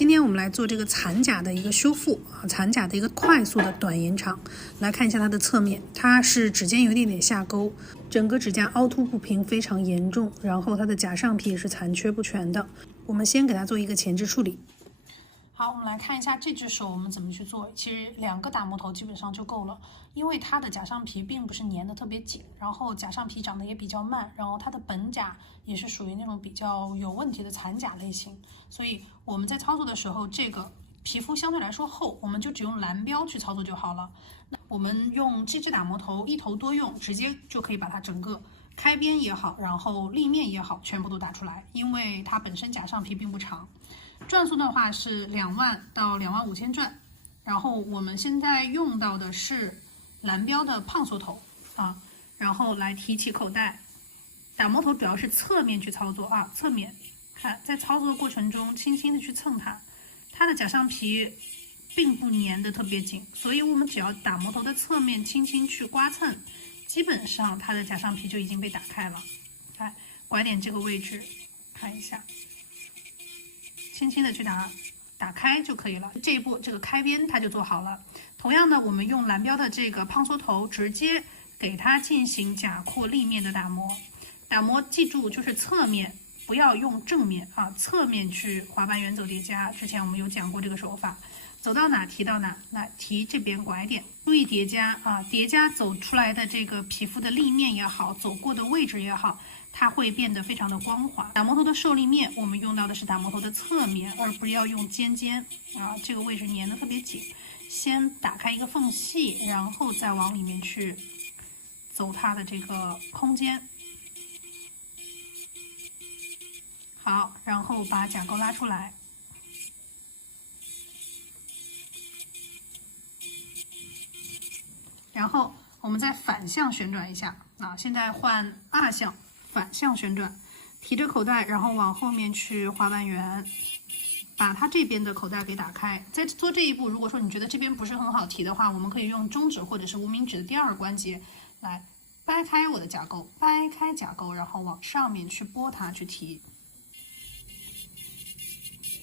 今天我们来做这个残甲的一个修复啊，残甲的一个快速的短延长。来看一下它的侧面，它是指尖有一点点下钩，整个指甲凹凸不平非常严重，然后它的甲上皮也是残缺不全的。我们先给它做一个前置处理。好，我们来看一下这只手我们怎么去做。其实2个打磨头基本上就够了，因为它的甲上皮并不是粘的特别紧，然后甲上皮长得也比较慢，然后它的本甲也是属于那种比较有问题的残甲类型，所以我们在操作的时候，这个皮肤相对来说厚，我们就只用蓝标去操作就好了。那我们用这支打磨头一头多用，直接就可以把它整个开边也好，然后立面也好，全部都打出来，因为它本身甲上皮并不长。转速的话是2万到25000转，然后我们现在用到的是蓝标的胖缩头啊，然后来提起口袋，打磨头主要是侧面去操作啊，侧面看在操作的过程中轻轻的去蹭它的甲上皮并不粘的特别紧，所以我们只要打磨头的侧面轻轻去刮蹭，基本上它的甲上皮就已经被打开了。看拐点这个位置看一下，轻轻的去打开就可以了。这一步这个开边它就做好了。同样呢，我们用蓝标的这个胖缩头直接给它进行甲廓立面的打磨。打磨记住就是侧面，不要用正面啊，侧面去滑斑圆走叠加。之前我们有讲过这个手法，走到哪提到哪，来提这边拐点，注意叠加啊，叠加走出来的这个皮肤的立面也好，走过的位置也好，它会变得非常的光滑。打磨头的受力面，我们用到的是打磨头的侧面，而不要用尖啊，这个位置粘的特别紧。先打开一个缝隙，然后再往里面去走它的这个空间。好，然后把甲钩拉出来。然后我们再反向旋转一下啊，现在换2向。反向旋转，提着口袋，然后往后面去滑斑圆，把它这边的口袋给打开。在做这一步，如果说你觉得这边不是很好提的话，我们可以用中指或者是无名指的第2关节来掰开我的甲钩，掰开甲钩，然后往上面去拨它去提。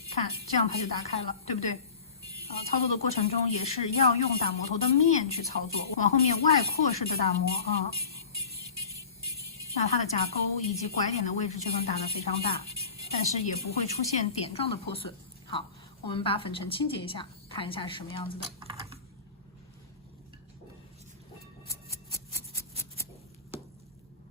看，这样它就打开了，对不对？操作的过程中也是要用打磨头的面去操作，往后面外扩式的打磨啊。那它的甲钩以及拐点的位置就能打得非常大，但是也不会出现点状的破损。好，我们把粉尘清洁一下，看一下是什么样子的。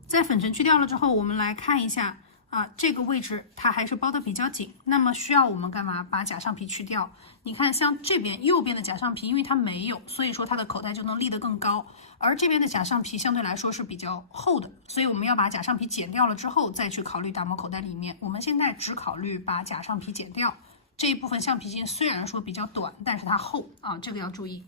在粉尘去掉了之后，我们来看一下啊，这个位置它还是包得比较紧，那么需要我们干嘛？把甲上皮去掉。你看，像这边右边的甲上皮，因为它没有，所以说它的口袋就能立得更高。而这边的甲上皮相对来说是比较厚的，所以我们要把甲上皮剪掉了之后，再去考虑打磨口袋里面。我们现在只考虑把甲上皮剪掉，这一部分橡皮筋虽然说比较短，但是它厚啊，这个要注意。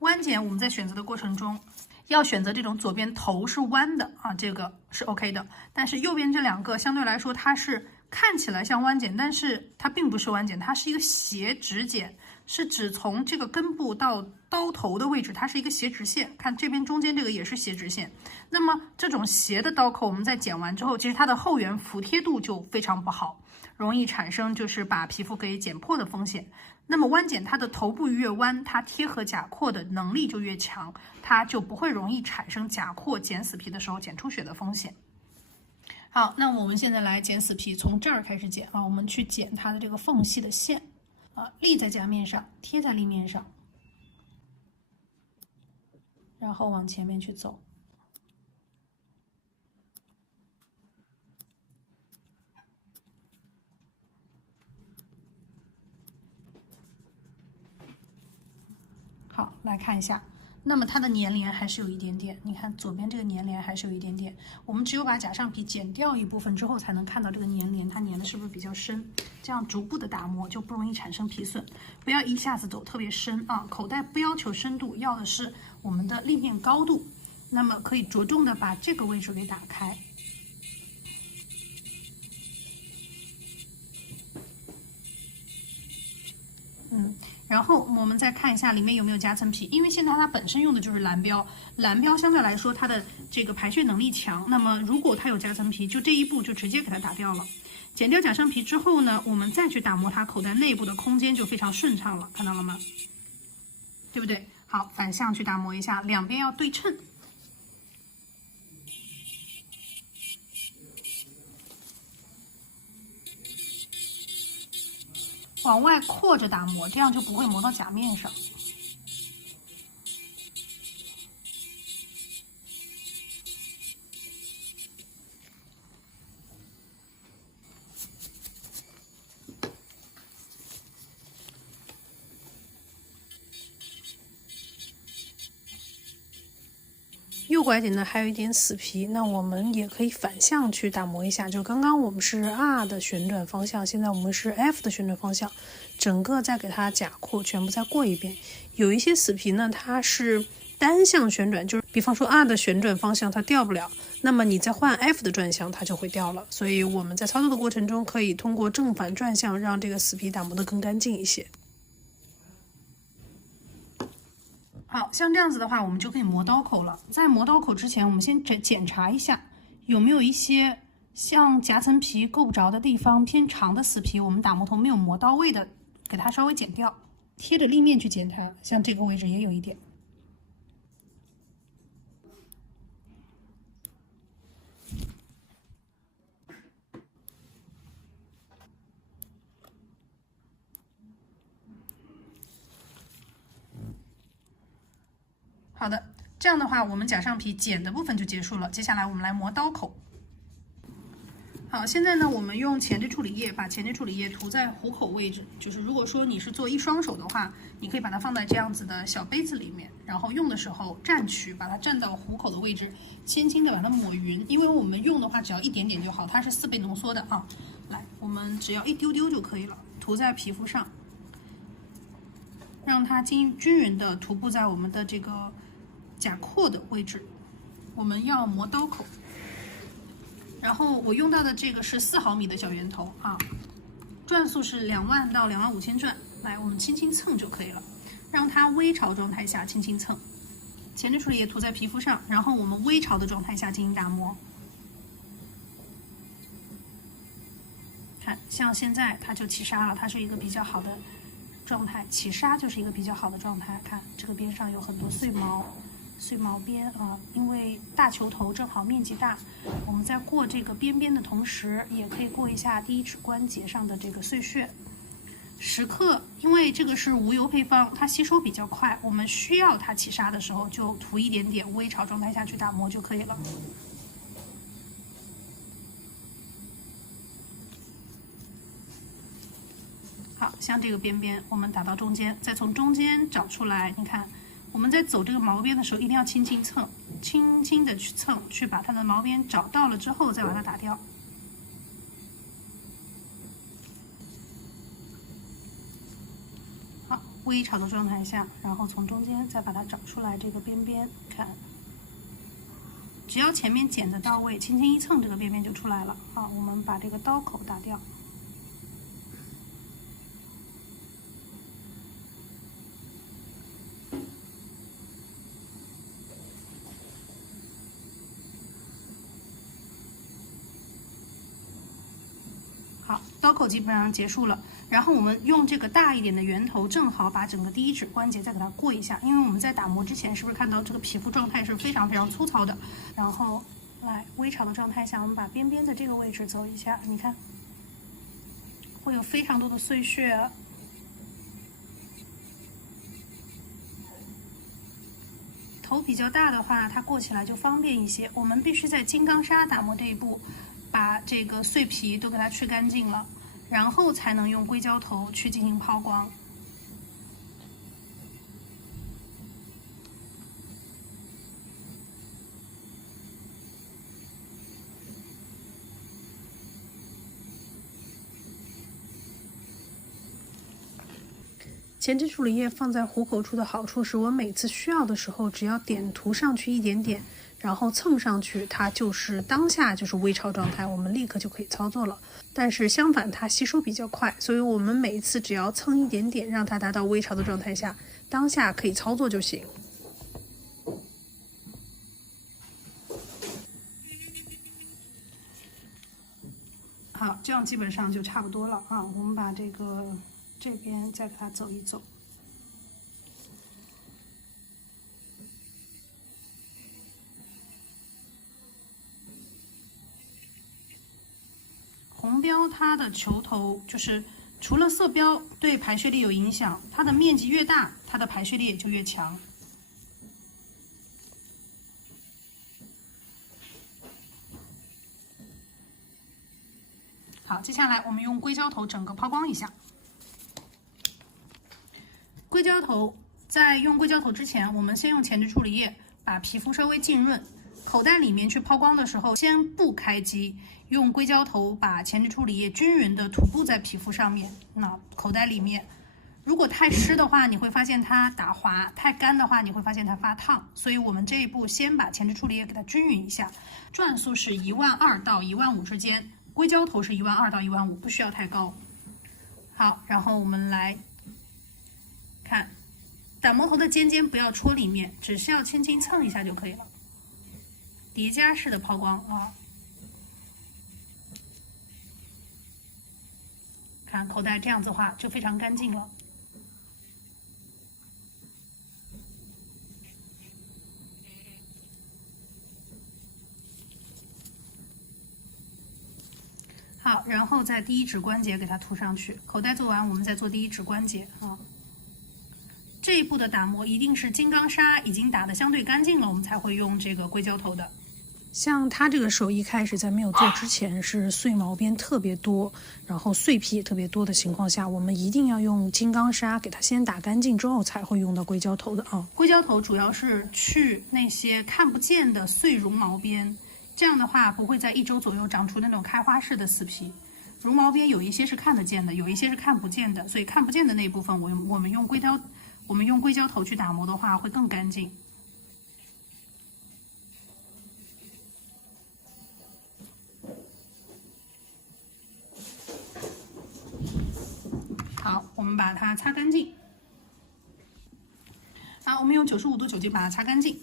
弯剪我们在选择的过程中，要选择这种左边头是弯的啊，这个是 OK 的。但是右边这2个相对来说它是看起来像弯剪，但是它并不是弯剪，它是一个斜直剪，是指从这个根部到刀头的位置，它是一个斜直线。看这边中间这个也是斜直线。那么这种斜的刀口，我们在剪完之后，其实它的后缘服帖度就非常不好，容易产生就是把皮肤给剪破的风险。那么弯剪它的头部越弯，它贴合甲廓的能力就越强，它就不会容易产生甲廓剪死皮的时候剪出血的风险。好，那我们现在来剪死皮，从这儿开始剪啊，我们去剪它的这个缝隙的线啊，立在甲面上，贴在立面上，然后往前面去走。好，来看一下，那么它的粘连还是有一点点，你看左边这个粘连还是有一点点，我们只有把甲上皮剪掉一部分之后，才能看到这个粘连，它粘的是不是比较深，这样逐步的打磨就不容易产生皮损。不要一下子走特别深啊，口袋不要求深度，要的是我们的立面高度，那么可以着重的把这个位置给打开。然后我们再看一下里面有没有夹层皮，因为现在它本身用的就是蓝标，蓝标相对来说它的这个排血能力强，那么如果它有夹层皮，就这一步就直接给它打掉了。剪掉假橡皮之后呢，我们再去打磨它口袋内部的空间就非常顺畅了，看到了吗？对不对？好，反向去打磨一下，两边要对称。往外扩着打磨，这样就不会磨到甲面上。右拐点呢还有一点死皮，那我们也可以反向去打磨一下。就刚刚我们是 R 的旋转方向，现在我们是 F 的旋转方向，整个再给它假扩，全部再过一遍。有一些死皮呢，它是单向旋转，就是比方说 R 的旋转方向它掉不了，那么你再换 F 的转向它就会掉了。所以我们在操作的过程中可以通过正反转向让这个死皮打磨得更干净一些。好像这样子的话，我们就可以磨刀口了。在磨刀口之前，我们先检查一下有没有一些像夹层皮够不着的地方，偏长的死皮，我们打磨头没有磨到位的，给它稍微剪掉，贴着立面去剪它。像这个位置也有一点。好的，这样的话，我们假橡皮剪的部分就结束了。接下来我们来磨刀口。好，现在呢，我们用前置处理液把前置处理液涂在虎口位置。就是如果说你是做一双手的话，你可以把它放在这样子的小杯子里面，然后用的时候蘸取，把它蘸到虎口的位置，轻轻的把它抹匀。因为我们用的话只要一点点就好，它是4倍浓缩的啊。来，我们只要一丢丢就可以了，涂在皮肤上，让它均匀的涂布在我们的这个假扩的位置。我们要磨刀口。然后我用到的这个是4毫米的小圆头啊，转速是2万到2万5千转。来，我们轻轻蹭就可以了，让它微潮状态下轻轻蹭。前置处理液涂在皮肤上，然后我们微潮的状态下进行打磨。看，像现在它就起沙了，它是一个比较好的状态，起沙就是一个比较好的状态。看这个边上有很多碎毛边啊，因为大球头正好面积大，我们在过这个边边的同时，也可以过一下第一指关节上的这个碎屑。时刻，因为这个是无油配方，它吸收比较快，我们需要它起沙的时候，就涂一点点微潮状态下去打磨就可以了。好像这个边边，我们打到中间，再从中间找出来，你看。我们在走这个毛边的时候，一定要轻轻蹭，轻轻的去蹭，去把它的毛边找到了之后，再把它打掉。好，微潮的状态下，然后从中间再把它找出来，这个边边，看，只要前面剪得到位，轻轻一蹭，这个边边就出来了。好，我们把这个刀口打掉。好，刀口基本上结束了，然后我们用这个大一点的圆头，正好把整个第一指关节再给它过一下，因为我们在打磨之前是不是看到这个皮肤状态是非常非常粗糙的？然后来微潮的状态下，我们把边边的这个位置走一下，你看会有非常多的碎屑。头比较大的话，它过起来就方便一些。我们必须在金刚砂打磨这一步，把这个碎皮都给它去干净了，然后才能用硅胶头去进行抛光。前置处理液放在虎口处的好处是我每次需要的时候，只要点涂上去一点点，然后蹭上去，它就是当下就是微潮状态，我们立刻就可以操作了。但是相反，它吸收比较快，所以我们每一次只要蹭一点点，让它达到微潮的状态下，当下可以操作就行。好，这这样基本上就差不多了啊。我们把这边再给它走一走。红标它的球头就是除了色标对排泄力有影响，它的面积越大，它的排泄力也就越强。好，接下来我们用硅胶头整个抛光一下。硅胶头在用硅胶头之前，我们先用前置处理液把皮肤稍微浸润。口袋里面去抛光的时候，先不开机，用硅胶头把前置处理液均匀的涂布在皮肤上面。那口袋里面，如果太湿的话，你会发现它打滑；太干的话，你会发现它发烫。所以我们这一步先把前置处理液给它均匀一下。转速是12000到15000之间，硅胶头是12000到15000，不需要太高。好，然后我们来看打磨头的尖尖不要戳里面，只是要轻轻蹭一下就可以了。叠加式的抛光啊，看口袋这样子的话就非常干净了。好，然后在第一指关节给它涂上去。口袋做完，我们再做第一指关节啊。这一步的打磨一定是金刚砂已经打得相对干净了，我们才会用这个硅胶头的。像它这个手一开始在没有做之前是碎毛边特别多，然后碎皮也特别多的情况下，我们一定要用金刚砂给它先打干净之后才会用到硅胶头的啊。硅胶头主要是去那些看不见的碎绒毛边，这样的话不会在1周左右长出那种开花式的死皮。绒毛边有一些是看得见的，有一些是看不见的，所以看不见的那一部分我们用硅胶头去打磨的话会更干净。好，我们把它擦干净。好，我们用95度酒精把它擦干净。